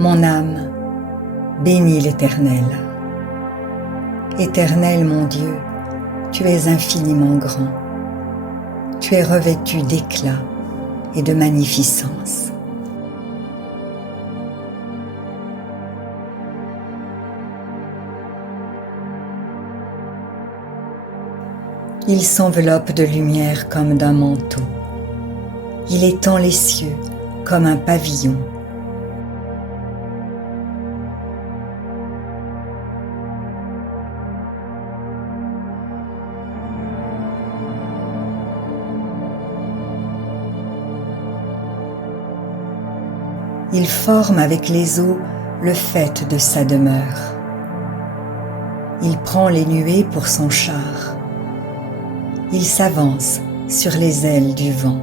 Mon âme, bénis l'Éternel. Éternel mon Dieu, tu es infiniment grand. Tu es revêtu d'éclat et de magnificence. Il s'enveloppe de lumière comme d'un manteau. Il étend les cieux comme un pavillon. Il forme avec les eaux le faîte de sa demeure. Il prend les nuées pour son char. Il s'avance sur les ailes du vent.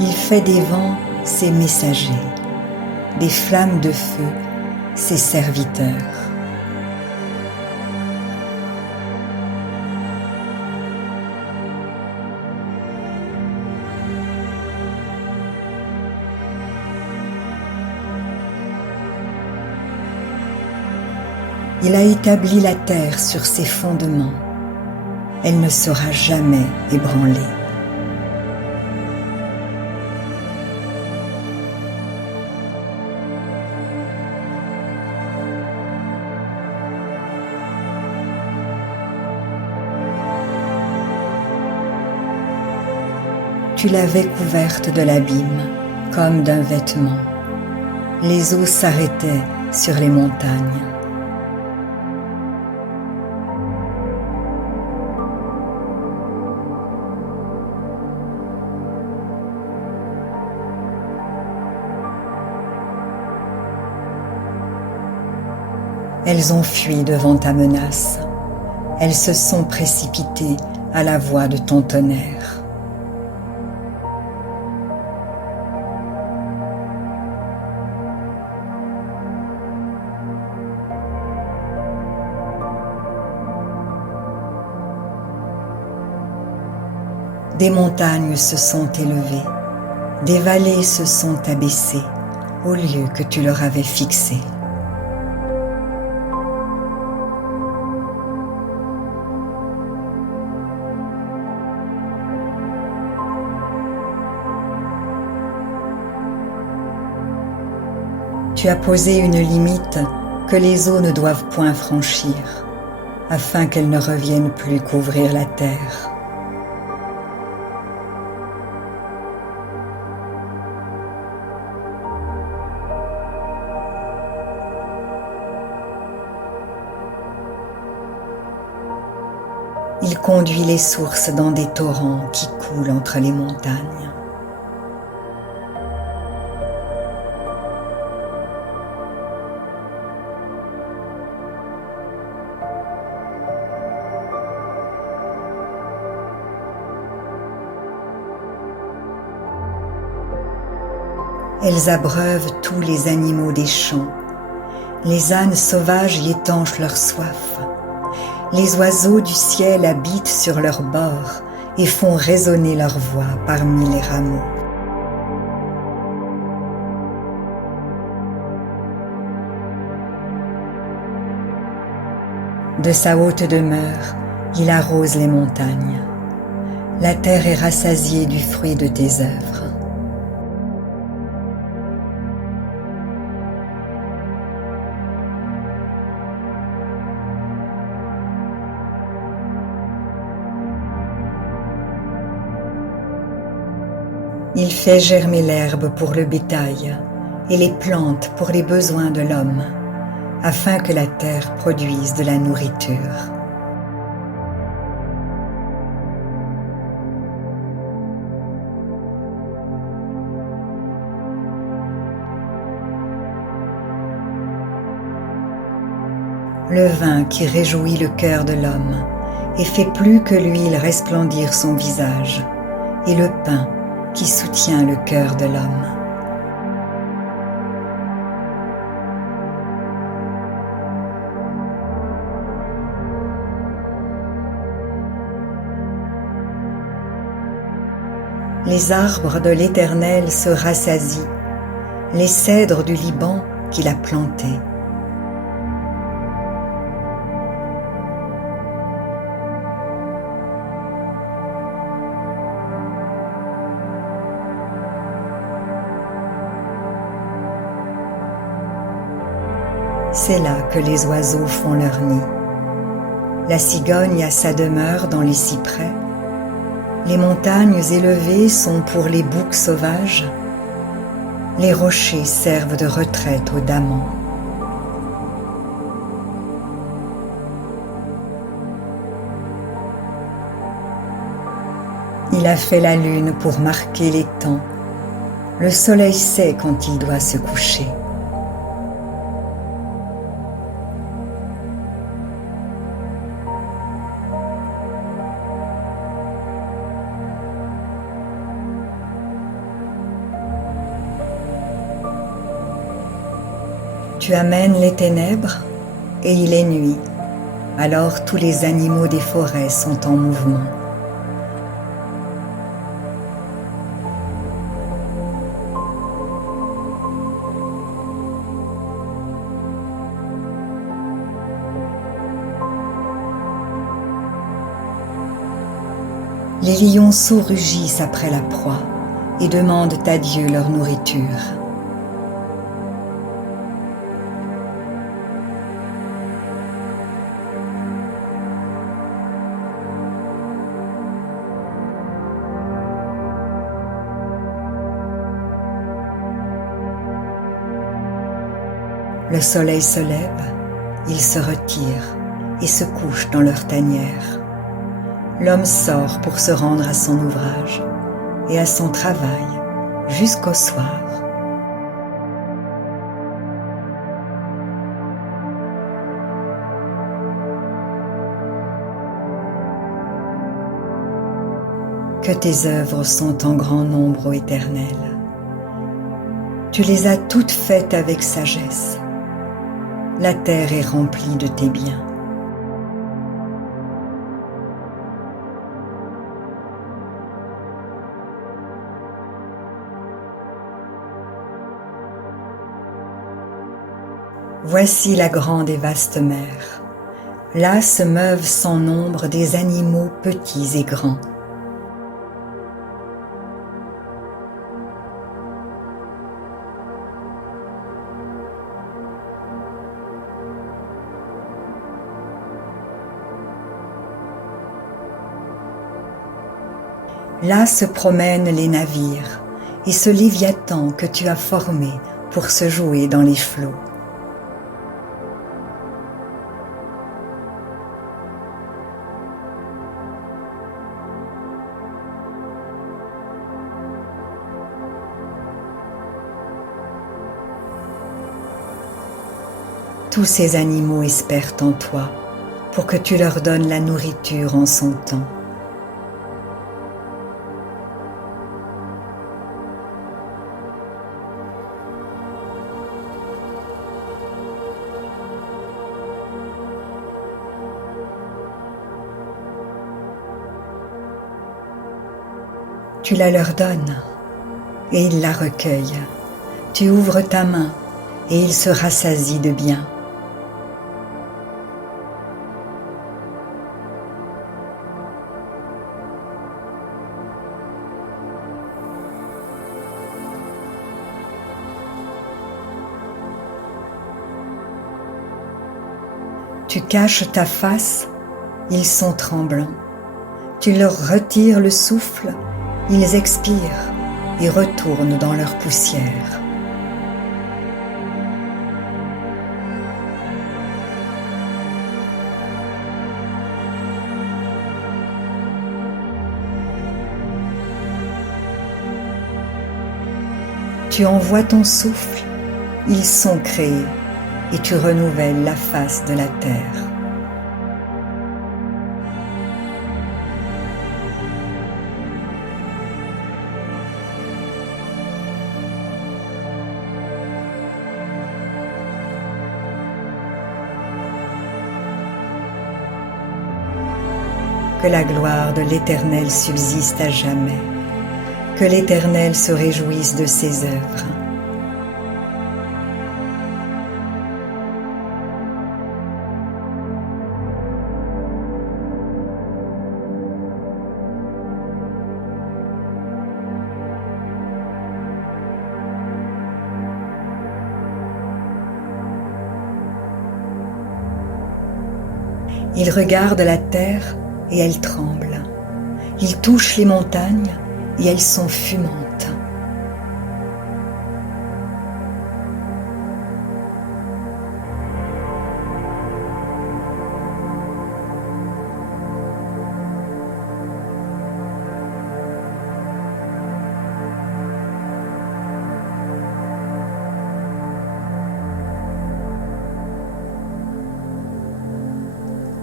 Il fait des vents ses messagers, des flammes de feu ses serviteurs. Il a établi la terre sur ses fondements. Elle ne sera jamais ébranlée. Tu l'avais couverte de l'abîme, comme d'un vêtement. Les eaux s'arrêtaient sur les montagnes. Elles ont fui devant ta menace. Elles se sont précipitées à la voix de ton tonnerre. Des montagnes se sont élevées, des vallées se sont abaissées au lieu que tu leur avais fixé. Tu as posé une limite que les eaux ne doivent point franchir, afin qu'elles ne reviennent plus couvrir la terre. Il conduit les sources dans des torrents qui coulent entre les montagnes. Elles abreuvent tous les animaux des champs. Les ânes sauvages y étanchent leur soif. Les oiseaux du ciel habitent sur leurs bords et font résonner leur voix parmi les rameaux. De sa haute demeure, il arrose les montagnes. La terre est rassasiée du fruit de tes œuvres. Il fait germer l'herbe pour le bétail et les plantes pour les besoins de l'homme, afin que la terre produise de la nourriture. Le vin qui réjouit le cœur de l'homme et fait plus que l'huile resplendir son visage, et le pain qui soutient le cœur de l'homme. Les arbres de l'Éternel se rassasient, les cèdres du Liban qu'il a plantés. C'est là que les oiseaux font leur nid. La cigogne a sa demeure dans les cyprès. Les montagnes élevées sont pour les boucs sauvages. Les rochers servent de retraite aux damans. Il a fait la lune pour marquer les temps. Le soleil sait quand il doit se coucher. Tu amènes les ténèbres et il est nuit, alors tous les animaux des forêts sont en mouvement. Les lionceaux rugissent après la proie et demandent à Dieu leur nourriture. Le soleil se lève, ils se retirent et se couchent dans leur tanière. L'homme sort pour se rendre à son ouvrage et à son travail jusqu'au soir. Que tes œuvres sont en grand nombre, ô Éternel. Tu les as toutes faites avec sagesse. La terre est remplie de tes biens. Voici la grande et vaste mer. Là se meuvent sans nombre des animaux petits et grands. Là se promènent les navires et ce Léviathan que tu as formé pour se jouer dans les flots. Tous ces animaux espèrent en toi pour que tu leur donnes la nourriture en son temps. Tu la leur donnes et ils la recueillent. Tu ouvres ta main et ils se rassasient de bien. Tu caches ta face, ils sont tremblants. Tu leur retires le souffle, ils expirent et retournent dans leur poussière. Tu envoies ton souffle, ils sont créés, et tu renouvelles la face de la terre. Que la gloire de l'Éternel subsiste à jamais. Que l'Éternel se réjouisse de ses œuvres. Il regarde la terre et elle tremble. Il touche les montagnes et elles sont fumantes.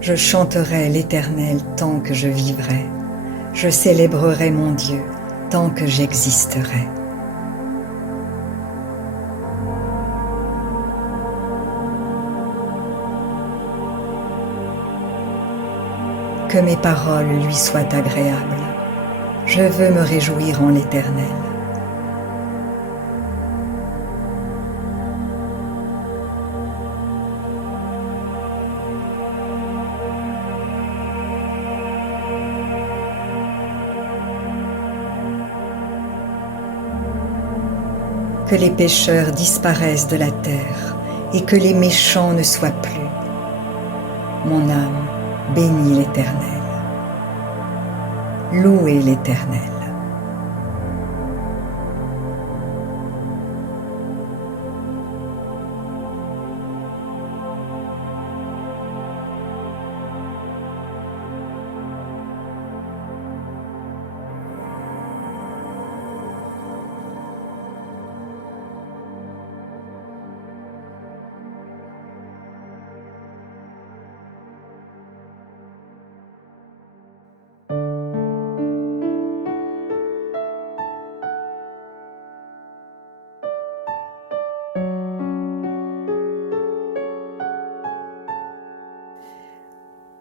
Je chanterai l'Éternel tant que je vivrai. Je célébrerai mon Dieu tant que j'existerai. Que mes paroles lui soient agréables. Je veux me réjouir en l'Éternel. Que les pécheurs disparaissent de la terre et que les méchants ne soient plus. Mon âme bénit l'Éternel. Louez l'Éternel.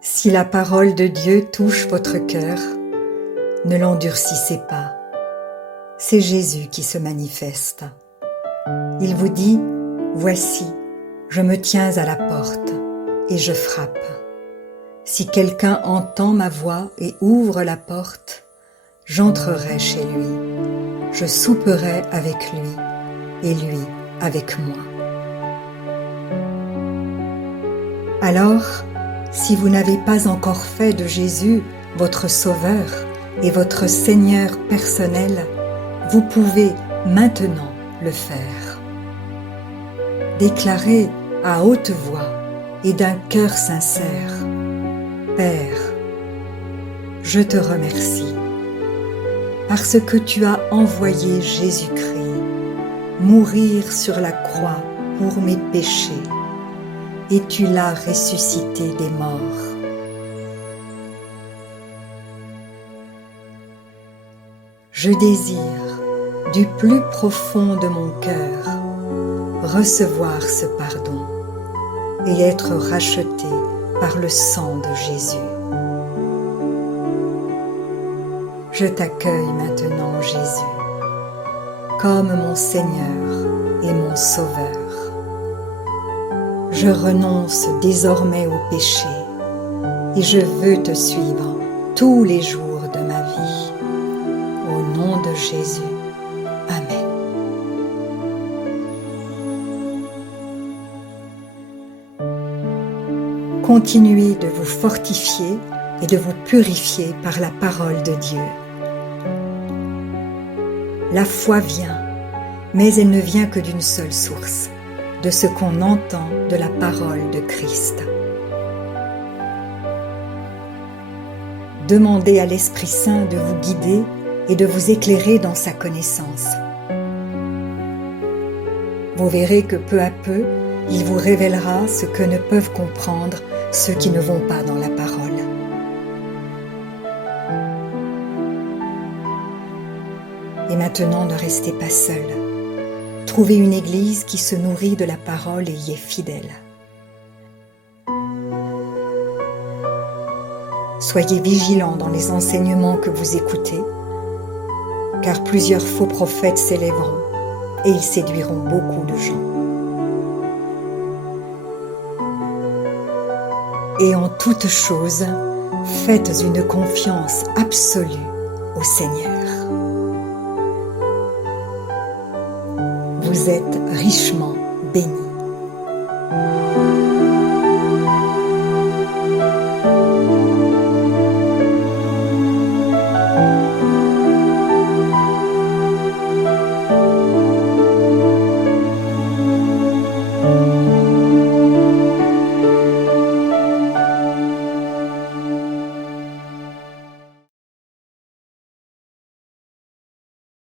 Si la parole de Dieu touche votre cœur, ne l'endurcissez pas. C'est Jésus qui se manifeste. Il vous dit, « Voici, je me tiens à la porte et je frappe. Si quelqu'un entend ma voix et ouvre la porte, j'entrerai chez lui. Je souperai avec lui et lui avec moi. » Alors, si vous n'avez pas encore fait de Jésus votre Sauveur et votre Seigneur personnel, vous pouvez maintenant le faire. Déclarez à haute voix et d'un cœur sincère, « Père, je te remercie parce que tu as envoyé Jésus-Christ mourir sur la croix pour mes péchés et tu l'as ressuscité des morts. Je désire, du plus profond de mon cœur, recevoir ce pardon et être racheté par le sang de Jésus. Je t'accueille maintenant, Jésus, comme mon Seigneur et mon Sauveur. Je renonce désormais au péché et je veux te suivre tous les jours de ma vie. Au nom de Jésus. Amen. Continuez de vous fortifier et de vous purifier par la parole de Dieu. La foi vient, mais elle ne vient que d'une seule source, de ce qu'on entend de la parole de Christ. Demandez à l'Esprit Saint de vous guider et de vous éclairer dans sa connaissance. Vous verrez que peu à peu, il vous révélera ce que ne peuvent comprendre ceux qui ne vont pas dans la parole. Et maintenant, ne restez pas seul. Trouvez une église qui se nourrit de la parole et y est fidèle. Soyez vigilants dans les enseignements que vous écoutez. car plusieurs faux prophètes s'élèveront et ils séduiront beaucoup de gens. Et en toutes choses, faites une confiance absolue au Seigneur. Vous êtes richement bénis.